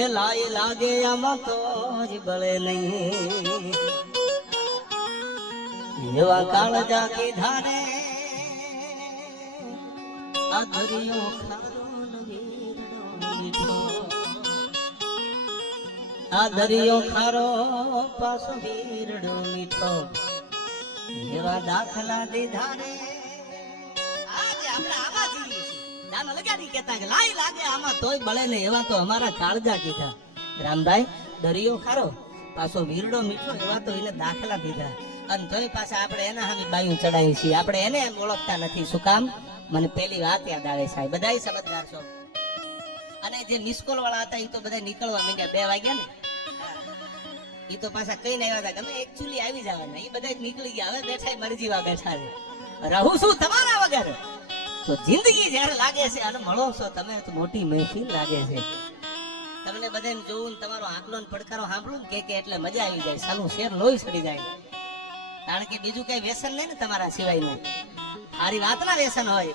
એ લાય લાગે આમાં તો જ બળે નહીં એવા કાળજા કીધા ને આ દરિયો ખારો ને વીરડો મીઠો આ દરિયો ખારો પાછો વીરડો મીઠો એવા દાખલા દીધા રે આજે આપણે આમાં જીવીએ છીએ નાના લગાડી કહેતા કે લાય લાગે આમાં તોય બળે ને એવા તો અમારા કાળજા કીધા રામભાઈ દરિયો ખારો પાછો વીરડો મીઠો એવા તો એને દાખલા દીધા અને તોય પાછા આપણે એના સામે બાયું ચડાવીએ છીએ આપણે એને એમ ઓળખતા નથી શું કામ મને પેલી વાત યાદ આવે સાહેબ બધાય સમજદાર છો અને જે મિસકોલ વાળા હતા એ તો બધા નીકળવા માંડ્યા 2 વાગ્યા ને એ તો પાછા કઈ નહીં આવ્યા હતા એકચ્યુઅલી આવી જવાના એ બધા નીકળી ગયા હવે બેઠા મરજીવા બેઠા છે રહું છું તમારા વગર તો જિંદગી જયારે લાગે છે અને મળો છો તમે તો મોટી મહેફિલ લાગે છે તમને બધાને જોવું તમારો આંકલો ને પડકારો સાંભળું કે એટલે મજા આવી જાય સાલું શેર લોહી સડી જાય કારણ કે બીજું કઈ વ્યસન નહીં ને તમારા સિવાયનું સારી વાતના વ્યસન હોય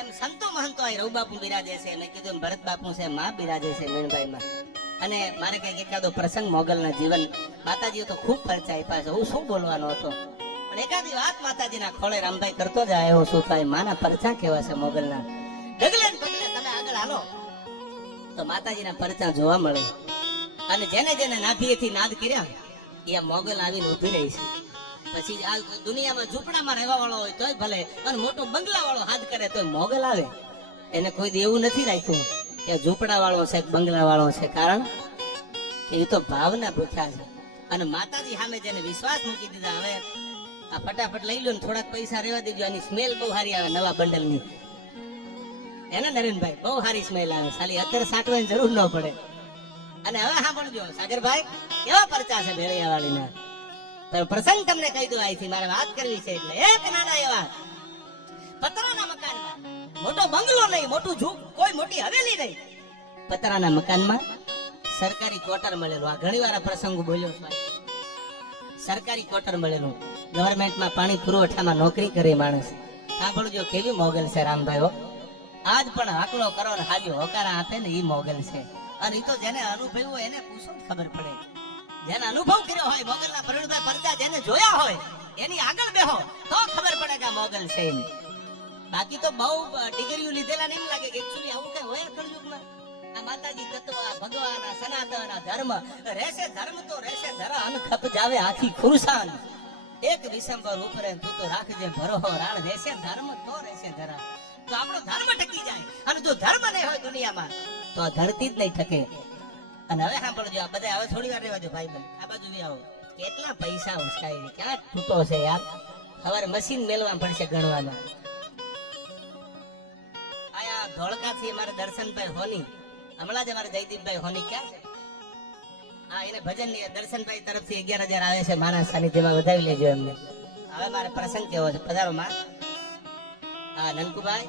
એમ સંતો મહંતો હોય રવ બાપુ બિરાજે છે મેં કીધું એમ ભરત બાપુ છે માં બિરાજે છે મીણભાઈ માં અને મારે કઈક એકાદો પ્રસંગ મોગલના જીવન માતાજીઓ તો ખૂબ પરચા આપ્યા છે હું શું બોલવાનો હતો પણ એકાદી વાત માતાજીના ખોળે રામભાઈ કરતો જ આવ્યો છું તો માના પરચા કેવા છે મોગલના ડગલે ને પગલે તમે આગળ હાલો તો માતાજીના પરચા જોવા મળે અને જેને જેને નાભીએથી નાદ કર્યા એ મોગલ આવીને ઉભી રહી છે પછી આ દુનિયામાં ઝૂંપડામાં રહેવા વાળો હોય તોય ભલે અને મોટો બંગલા વાળો હાથ કરે તોય મોગલ આવે એને કોઈ એવું નથી રાખ્યું કે ઝૂંપડા વાળો છે બંગલા વાળો છે કારણ કે એ તો ભાવના ભૂખ્યા છે અને માતાજી સામે જેને વિશ્વાસ મૂકી દીધા હવે આ ફટાફટ લઈ લો ને થોડાક પૈસા રહેવા દેજો આની સ્મેલ બહુ સારી આવે નવા બંડલની એને નરેનભાઈ બહુ સારી સ્મેલ આવે ખાલી અત્યારે સાટવાની જરૂર ન પડે અને હવે સાંભળજો સાગરભાઈ કેવા પરચા છે ભેળિયા વાળીના પ્રસંગ તમને કહી દો અહીંથી મારે વાત કરવી છે એટલે એક નાના એવા પતરાના મકાનમાં મોટો બંગલો નહીં મોટું કોઈ મોટી હવેલી નહીં પતરાના મકાનમાં સરકારી ક્વાર્ટર મળેલું આ ઘણી વાર પ્રસંગ બોલ્યો છું સરકારી ક્વાર્ટર મળેલું ગવર્મેન્ટમાં પાણી પુરવઠામાં નોકરી કરે માણસ સાંભળજો કેવી મોગલ છે રામભાઈઓ આજ પણ હાકલો કરો ને હાલ્યો હોકારા આપે ને એ મોગલ છે અને એ તો જેને અનુભવ્યું હોય એને પૂછો ખબર પડે જેને અનુભવ કર્યો હોય મોગલના પ્રવીણભાઈ પરચા જેને જોયા હોય એની આગળ બેહો તો ખબર પડે કે આ મોગલ છે એમ બાકી તો બહુ ડિગ્રીઓ લીધેલા નહીં લાગે કે એકચ્યુઅલી આવું કઈ હોય કળયુગમાં આ માતાજી તત્વ આ ભગવાન આ સનાતન આ ધર્મ રહેશે ધર્મ તો રહેશે ધરા અન ખપ જાવે આખી ખુરસાન એક ડિસેમ્બર ઉપરે તું તો રાખજે ભરોહો રાણ રહેશે ધર્મ તો રહેશે ધરા તો આપણો ધર્મ ટકી જાય અને જો ધર્મ નહીં હોય દુનિયામાં તો આ ધરતી જ નહીં ટકે અને હવે સાંભળજો આ બધા હવે થોડી વાર રહેવા દો ભાઈ બંધ આ બાજુ બી આવો કેટલા પૈસા ઉસકાય ક્યાં તૂટો છે યાર હવે મશીન મેળવા પડશે ગણવાના આયા ધોળકાથી અમારે દર્શનભાઈ હોની હમણાં જ અમારે જયદીપભાઈ હોની ક્યાં છે હા એને ભજન ની દર્શનભાઈ તરફથી 11,000 આવે છે મારા સાનિધ્યમાં વધાવી લેજો એમને હવે મારે પ્રસંગ કેવો છે પધારો માં હા નનકુભાઈ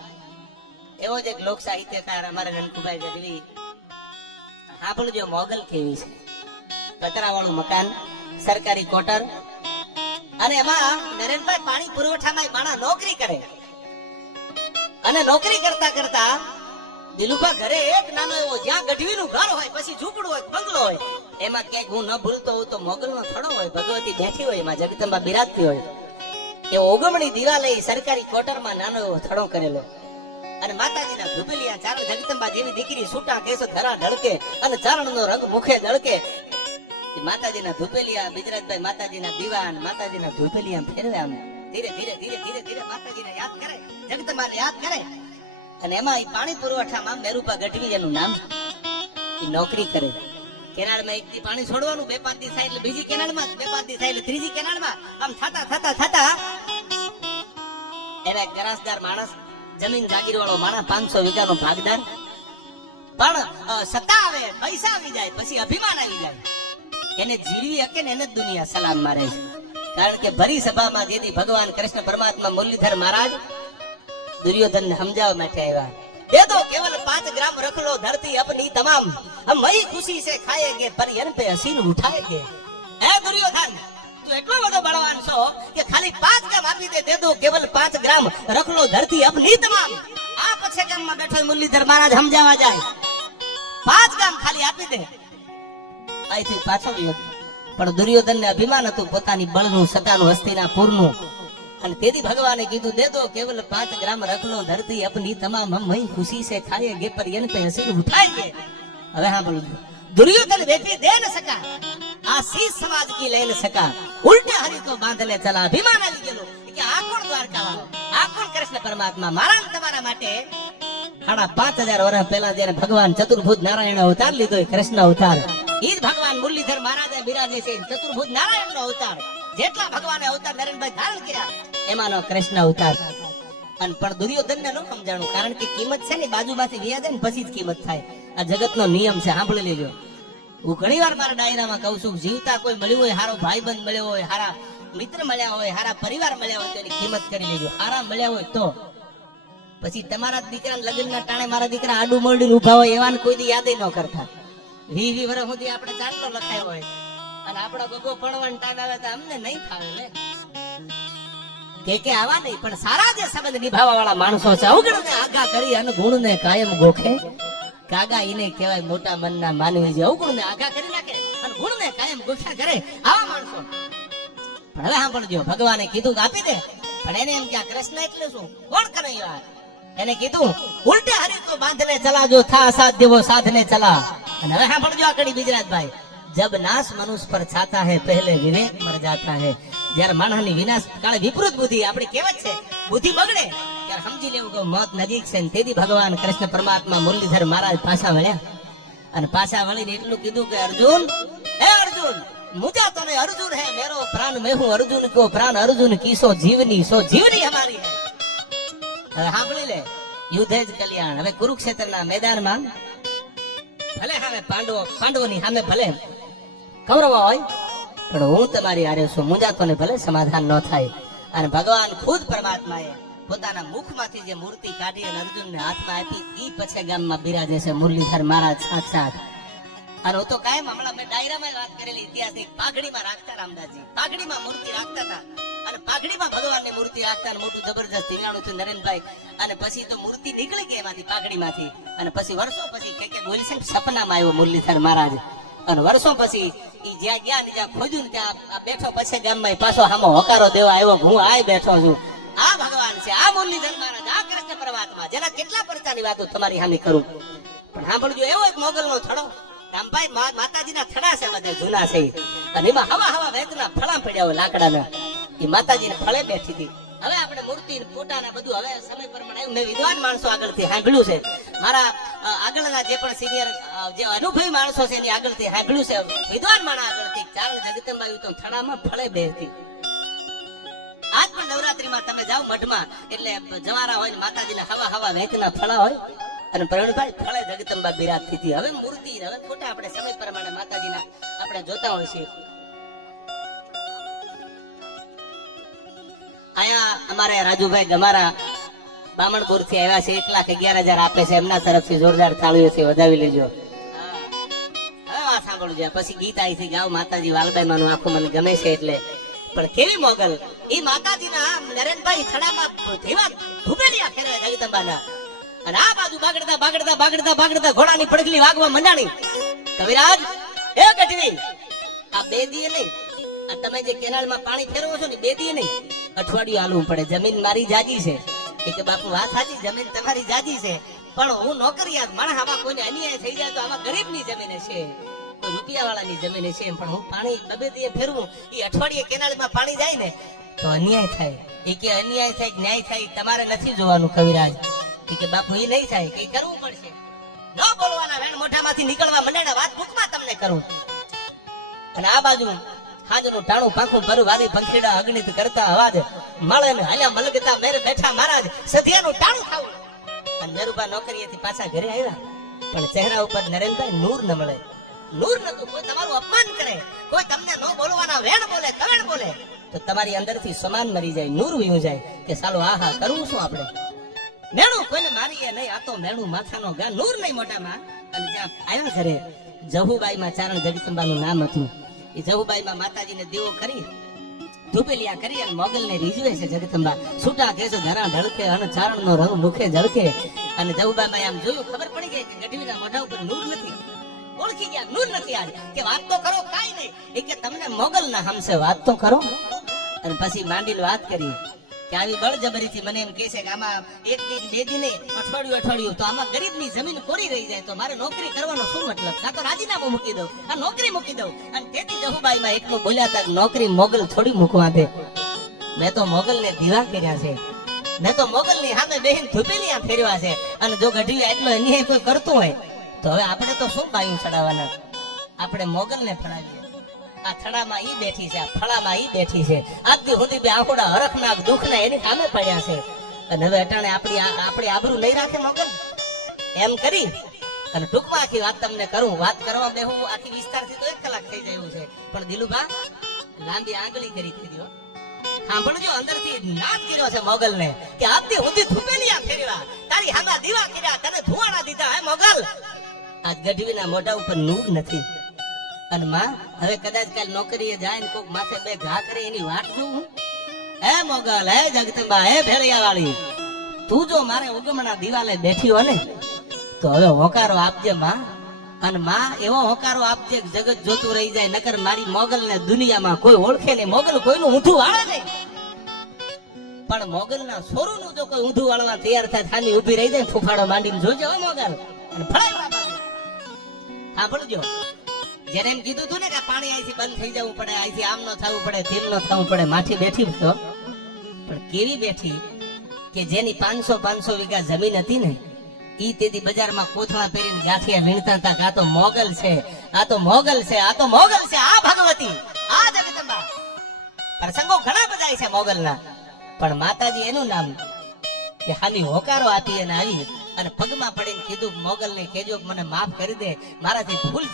એવો જ એક લોક સાહિત્યકાર અમારા નનકુભાઈ ગઢવી સાંભળજો મોગલ કેવી છે પતરા વાળું મકાન સરકારી ક્વાર્ટર અને એમાં નરેનભાઈ પાણી પુરવઠામાં માણા નોકરી કરે અને નોકરી કરતા કરતા દિલુભા ઘરે એક નાનો એવો જ્યાં ગઢવીનું ઘર હોય પછી ઝૂંપડું હોય બંગલો હોય એમાં ક્યાંક હું ન ભૂલતો હોઉં તો મોગલનો થડો હોય ભગવતી બેઠી હોય એમાં જગદંબા બિરાજતી હોય એ ઓગમણી દિવાલે સરકારી ક્વાર્ટરમાં નાનો એવો થડો કરેલો અને માતાજીના ધુબલિયા ચારણ જગદંબા જેવી દીકરી છૂટા કેસો ધરા ઢળકે અને ચારણનો રંગ મુખે દળકે માતાજીના ધુબલિયા બિજરાજભાઈ માતાજીના દીવાન માતાજીના ધુબલિયા ફેરવે આમ ધીરે ધીરે ધીરે ધીરે ધીરે માતાજીને યાદ કરે જગદંબાને યાદ કરે અને એમાં પાણી પુરવઠામાં મેરુપા ગઢવી એનું નામ એ નોકરી કરે કેનાળમાં એક દી પાણી છોડવાનું 2-5 દી થાય એટલે બીજી કેનાળમાં 2-5 દી થાય એટલે ત્રીજી કેનાળમાં આમ થતા એના ગરાસદાર માણસ જમીન જાગીર વાળો માણસ 500 વીઘાનો ભાગદાર પણ સત્તા આવે પૈસા આવી જાય પછી અભિમાન આવી જાય એને જીરવી હકે ને એને જ દુનિયા સલામ મારે છે કારણ કે ભરી સભામાં જેથી ભગવાન કૃષ્ણ પરમાત્મા મુરલીધર મહારાજ दुर्योधन ने समझावा માટે આવ્યા दे दो केवल 5 ग्राम रख लो धरती अपनी तमाम हम वही खुशी से खाएंगे पर यन पे हसीन उठाएंगे ए दुर्योधन तू એટલો બધો બળવાન છો કે ખાલી 5 ગ્રામ આપી દે દો કેવલ 5 ગ્રામ રખ લો ધરતી अपनी तमाम આ પછી ગામમાં બેઠો મુરલીધર મહારાજ સમજાવવા જાય 5 ગામ ખાલી આપી દે અહીંથી પાછો ગયો. પણ દુર્યોધનને અભિમાન હતું પોતાની બળનું સતાનું હસ્તિનાપુરનું. અને તેથી ભગવાને કીધું દે દો કેવલ 5 ગ્રામ રખ લો ધરતી अपनी तमाम हम वही खुशी से खाएंगे पर इन पे हसीन उठाएंगे. હવે હા બોલું दुर्योधन बेटी दे न सका आशीष समाज की ले न सका उल्टे हरि को बांधने चला. अभिमान આવી ગયેલો કે આ કોણ દ્વારકા વાળો, આ કોણ કૃષ્ણ પરમાત્મા મારા ને તમારા માટે 5000 વર્ષ પહેલા જ્યારે ભગવાન ચતુર્ભુજ નારાયણ અવતાર લીધો કૃષ્ણ અવતાર ઈ જ ભગવાન મુરલીધર મહારાજે બિરાજે છે. ચતુર્ભુજ નારાયણ નો અવતાર જેટલા ભગવાને અવતાર નરેન્દ્રભાઈ ધારણ કર્યા એમાંનો કૃષ્ણ અવતાર. અને પણ દુર્યોધન ને ન સમજાણું કારણ કે કિંમત છે ને બાજુમાંથી વ્યા જાય ને પછી જ કિંમત થાય. આ જગતનો નિયમ છે, સાંભળી લેજો. હું ઘણી વાર મારા ડાયરામાં કહું છું જીવતા કોઈ મળ્યું હોય, હારો ભાઈબંધ મળ્યો હોય, હારા મિત્ર મળ્યા હોય, હારા પરિવાર મળ્યા હોય તો એની કિંમત કરી લેજો. હારા મળ્યા હોય તો પછી તમારા દીકરા લગ્નના ટાણે મારા દીકરા આડું મોરડીને ઉભા હોય એવાને કોઈ દી યાદ ન કરતા. 20 વર્ષ સુધી આપણે ચાંદલો લખાયો હોય અને આપણો ગગો પડવાનો ટાઈમ આવે તો અમને નહીં ફાવે લે કે આવા નહીં. પણ સારા જે સંબંધ નિભાવવા વાળા માણસો છે અવગણ ને આગા કરી અને ગુણ ને કાયમ ગોખે કાગા એને કહેવાય મોટા મનના માનવી છે. અવગુણ ને આગા કરી નાખે અને ગુણ ને કાયમ ગોખ્યા કરે આવા માણસો. પણ હવે સાંભળજો ભગવાને કીધું કે આપી દે. પણ એને એમ કે આ કૃષ્ણ એટલે શું, કોણ કરે વાત? એને કીધું ઉલ્ટે હરી તો બાંધને ચલા જો થા અસાધ્ય વો સાધને ચલા. અને હવે સાંભળજો આકડી ગુજરાતભાઈ જબ નાશ મનુષ્ય પર છાતા હે પહેલે વિવેક મર જાતા હે. જ્યારે માણસની વિનાશ કાળે વિપરીત બુદ્ધિ આપણી કહેવત છે બુદ્ધિ બગડે ત્યારે સમજી લેવું કે મોત નજીક છે. તેથી ભગવાન કૃષ્ણ પરમાત્મા મુરલીધર મહારાજ પાછા વળ્યા અને પાછા વળીને એટલું કીધું કે અર્જુન હે અર્જુન મુજા તો નહીં અર્જુન હે મેરો પ્રાણ મેં હું અર્જુન કો પ્રાણ અર્જુન કી સો જીવની હમારી હે. હવે સાંભળી લે યુદ્ધ જ કલ્યાણ. હવે કુરુક્ષેત્રના મેદાનમાં ભલે હવે પાંડવોની સામે ભલે કૌરવો હોય પણ હું તમારી હારે છું. મુંજાતો ને ભલે સમાધાન ન થાય. અને ભગવાન ખુદ પરમાત્માએ પોતાના મુખમાંથી જે મૂર્તિ કાઢી અને અર્જુનને હાથમાં આપી ઈ પછી ગામમાં બિરાજે છે મુરલીધર મહારાજ સાક્ષાત. અને હું તો કાયમ હમણાં મેં ડાયરામાં વાત કરેલી ઐતિહાસિક પાઘડીમાં રાખતા રામદાસજી પાઘડીમાં મૂર્તિ રાખતા હતા અને પાઘડીમાં ભગવાનની મૂર્તિ રાખતા અને મોટું જબરજસ્ત ટીંગાણું થયું નરેનભાઈ. અને પછી તો મૂર્તિ નીકળી ગઈ એમાંથી પાઘડીમાંથી. અને પછી વર્ષો પછી કે ગોયલ સાહેબ સપનામાં આવ્યો મુરલીધર મહારાજ. અને વર્ષો પછી ઈ જ્યાં ગયા ને જ્યાં ખોજ્યું ને ત્યાં બેઠો પછી ગામમાં પાછો હામો હોકારો દેવા આવ્યો હું આય બેઠો છું. આ ભગવાન છે, આ મુરલીધર મહારાજ, આ કૃષ્ણ પરમાત્મા જેના કેટલા પરચાની વાતો તમારી સામે કરું. પણ સાંભળજો એવો એક મોગલનો થડો રામભાઈ માતાજીના થડા છે બધા જૂના છે અને એમાં હવા વેચના ફળા પડ્યા હોય લાકડાના એ માતાજીને ફળે બેઠી હતી. હવે આપણે મૂર્તિ ફોટાના બધું હવે સમય પ્રમાણે મેં વિદ્વાન માણસો આગળથી સાંભળ્યું છે મારા આગળના જે પણ સિનિયર જે અનુભવી માણસો છે એની આગળથી સાંભળ્યું છે વિદ્વાન માણસ આગળથી ચારણ જગદંબાઈ તો થડામાં ફળે બેસતી. આજ પણ નવરાત્રીમાં તમે જાઓ મઢમાં એટલે જવારા હોય ને માતાજીના હવા વેચના ફળા હોય અને પ્રવીણભાઈ ફળે જગદંબા બિરાજતી હતી. હવે મૂર્તિ હવે ફોટા આપણે સમય પ્રમાણે માતાજીના આપણે જોતા હોય છે. અહીંયા અમારે રાજુભાઈ ગમારા બામણપુર થી આવ્યા છે 1,11,000 આપે છે એમના તરફથી જોરદાર તાળીઓથી વધાવી લેજો. હવે આ સાંભળજો પછી ગીત અહીંથી ગાવ માતાજી વાલબાઈ માનું આખું મને ગમે છે એટલે. પણ કેવી મોગલ ઈ માતાજીના નરેનભાઈ થડામાં ધીવા ધુબેલિયા ફેરવે જગદંબાના અને આ બાજુ બાગડતા ઘોડાની પડગલી વાગવા મંડાણી. કવિરાજ એ ગઢવી આ બે દીએ નહીં આ તમે જે કેનાલમાં પાણી ફેરવો છો ને બે દીએ નહીં અઠવાડિયું હાલવું પડે. જમીન મારી જાજી છે કે બાપુ વાત સાચી જમીન તમારી જાજી છે પણ હું નોકરિયાત માણસ આમાં કોઈને અન્યાય થઈ જાય તો આમાં ગરીબની જમીન છે કોઈ રૂપિયા વાળાની જમીન છે પણ હું પાણી બબે દીએ ફેરવું એ અઠવાડિયે કેનાલમાં પાણી જાય ને તો અન્યાય થાય. એ કે અન્યાય થાય ન્યાય થાય તમારે નથી જોવાનું કવિરાજ કે બાપુ એ નહીં થાય કઈ કરવું પડશે. ન બોલવાના વેણ મોઢામાંથી નીકળવા મંડ્યા વાત મુખમાં તમને કરું. અને આ બાજુ હાજનું ટાણું પાંખું ભરું વાલી પંખીડા અગણિત કરતા અવાજ મળે ને હાલ્યા મલગતા મેરે બેઠા મહારાજ સધિયાનું ટાણું ખાવું. અને નરુબા નોકરીએથી પાછા ઘરે આવ્યા પણ ચહેરા ઉપર નરેનભાઈ નૂર ન મળે. નૂર નતું. કોઈ તમારું અપમાન કરે કોઈ તમને ન બોલવાના વેણ બોલે કવેણ બોલે તો તમારી અંદરથી સમાન મરી જાય નૂર વીવું જાય કે સાલો આહા કરવું શું આપણે. મેણું કોઈને મારીએ નહીં આ તો મેણું માથાનો ગા નૂર નહીં મોઢામાં. અને જ્યાં આવ્યા ઘરે જહુબાઈમાં ચારણ જગદંબાનું નામ હતું એ જહુબાઈમાં માતાજીને દેવો કરી ધુપેલિયા કરી અને મોગલને રીઝવે છે જગદંબા. છૂટા કેસ ધરા ઢળકે અને ચારણનો રંગ મુખે ઝળકે. અને જહુબાઈમાં આમ જોયું ખબર પડી ગઈ કે ગઢવીના મોઢા ઉપર નૂર નથી, ઓળખી ગયા નૂર નથી આજ, કે વાત તો કરો કાઈ નહીં, એ કે તમને મોગલના હમસે વાત તો કરો. અને પછી માંડીને વાત કરી કે આવી બળજબરીથી મને એમ કહે છે કે આમાં એક દિન બે દિને અઠવાડિયું તો આમાં ગરીબની જમીન કોરી રહી જાય તો મારે નોકરી કરવાનો શું મતલબ, કાં તો રાજીનામું મૂકી દઉં, આ નોકરી મૂકી દઉં. અને તેથી જહુબાઈમાં એકલું બોલ્યા હતા, નોકરી મોગલ થોડી મૂકવા દે, મેં તો મોગલને દીવા કર્યા છે, મેં તો મોગલની સામે બેહીન ધૂપેલી આ ફેરવા છે. અને જો ગઢવી એટલો અન્યાય કોઈ કરતું હોય તો હવે આપણે તો શું બાયું ચડાવવાના, આપણે મોગલને ફળાવીએ. આ થડામાં ઈ બેઠી છે, આ ફળામાં ઈ બેઠી છે, આજથી સુધી બે આંખોડા હરખના દુઃખના એની સામે પડ્યા છે. અને હવે અટાણે આપણી આબરૂ નહીં રાખે મોગલ, એમ કરી અને ટૂંકમાં આખી વાત તમને કરું. વાત કરવા બેહું આખી વિસ્તારથી તો 1 કલાક થઈ જાય એવું છે, પણ દિલુભા લાંબી આંગળી કરી દીધી. સાંભળજો, અંદરથી નાદ કર્યો છે મોગલને કે આજથી સુધી ધૂપેલી આ ફેરવા, તારી હામા દીવા કર્યા, તને ધુવાડા દીધા હે મોગલ. આજ ગઢવીના મોઢા ઉપર નૂર નથી. અને માં હવે કદાચ કાલ નોકરીએ જાય ને કોક માથે બે ઘા કરે એની વાત જોઉં. હે મોગલ, હે જગદંબા, હે ભેળિયા વાળી, તું જો મારે ઉગમણા દિવાલે બેઠી હો ને તો હવે હોકારો આપજે માં. અને માં એવો હોકારો આપજે જગત જોતું રહી જાય, નકર મારી મોગલ ને દુનિયામાં કોઈ ઓળખે નહીં. મોગલ કોઈનું ઊંધું વાળે નહીં, પણ મોગલ ના સોરું નું જો કોઈ ઊંધું વાળવા તૈયાર થાય, થાની ઉભી રહી જાય, ફૂફાડો માંડીને જોજો હો મોગલ. અને ફળાઈ સાંભળજો, જેને એમ કીધું તું ને કે પાણી અહીંથી બંધ થઈ જવું પડે, અહીંથી આમ ન થવું પડે, તેમ ન થવું પડે, માઠી બેઠી તો પણ કેવી બેઠી કે જેની 500 વીઘા જમીન હતી ને ઈ તેથી બજારમાં કોથળા પહેરીને ગાંઠિયા વીણતા હતા. આ તો મોગલ છે, આ તો મોગલ છે, આ તો મોગલ છે, આ ભગવતી, આ જગદંબા. પ્રસંગો ઘણા બધા છે મોગલના, પણ માતાજી એનું નામ કે હામી હોકારો આપી અને આવી અને પગમાં પડીને કીધું મોગલને કહેજો મને માફ કરી દે, મારાથી ભૂલ